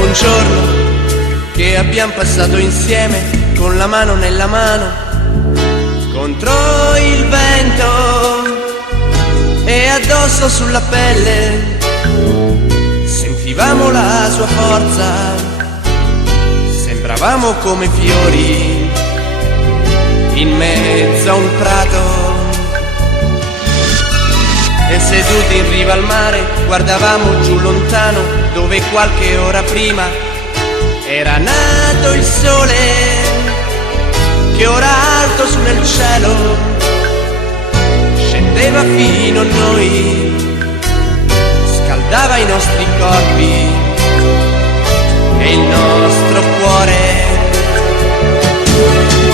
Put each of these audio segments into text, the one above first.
dopo un giorno che abbiamo passato insieme, con la mano nella mano, contro il vento e addosso sulla pelle, sentivamo la sua forza, sembravamo come fiori in mezzo a un prato. E seduti in riva al mare guardavamo giù lontano, dove qualche ora prima era nato il sole, che ora alto su nel cielo scendeva fino a noi, scaldava i nostri corpi e il nostro cuore.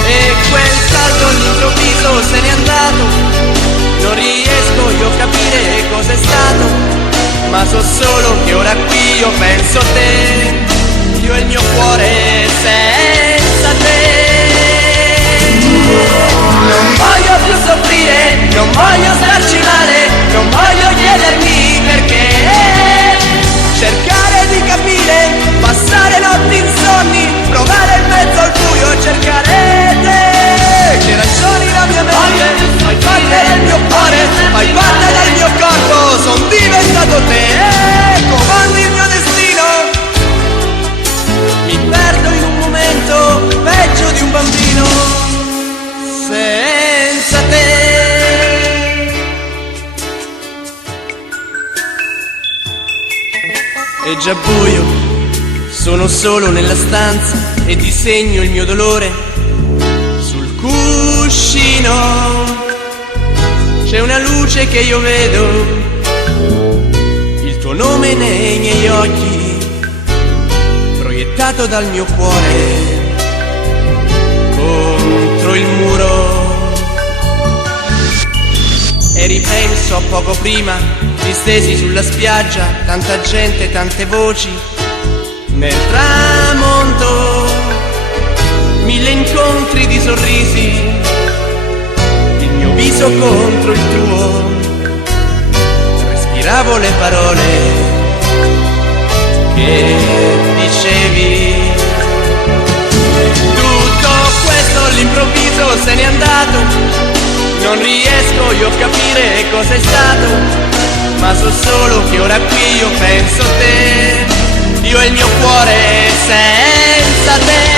E quel salto all'improvviso se n'è andato, non riesco io a capire cos'è stato, ma so solo che ora qui io penso a te, io e il mio cuore senza te. Non voglio più soffrire, non voglio starci male, non voglio chiedermi perché, cercare di capire, passare notti insonni, provare in mezzo al buio e cercare te. Che ragioni la mia mente, fai parte del mio cuore, fai parte del mio corpo, son diventato te, comandi il mio destino. Mi perdo in un momento, peggio di un bambino, senza te. È già buio, sono solo nella stanza e disegno il mio dolore sul cuscino. C'è una luce che io vedo, il tuo nome nei miei occhi, proiettato dal mio cuore contro il muro. E ripenso a poco prima, distesi sulla spiaggia, tanta gente, tante voci, nel tramonto, mille incontri di sorrisi, il mio viso contro il tuo, respiravo le parole che dicevi. Tutto questo all'improvviso se n'è andato, non riesco io a capire cos'è stato, ma so solo che ora qui io penso a te, io e il mio cuore senza te.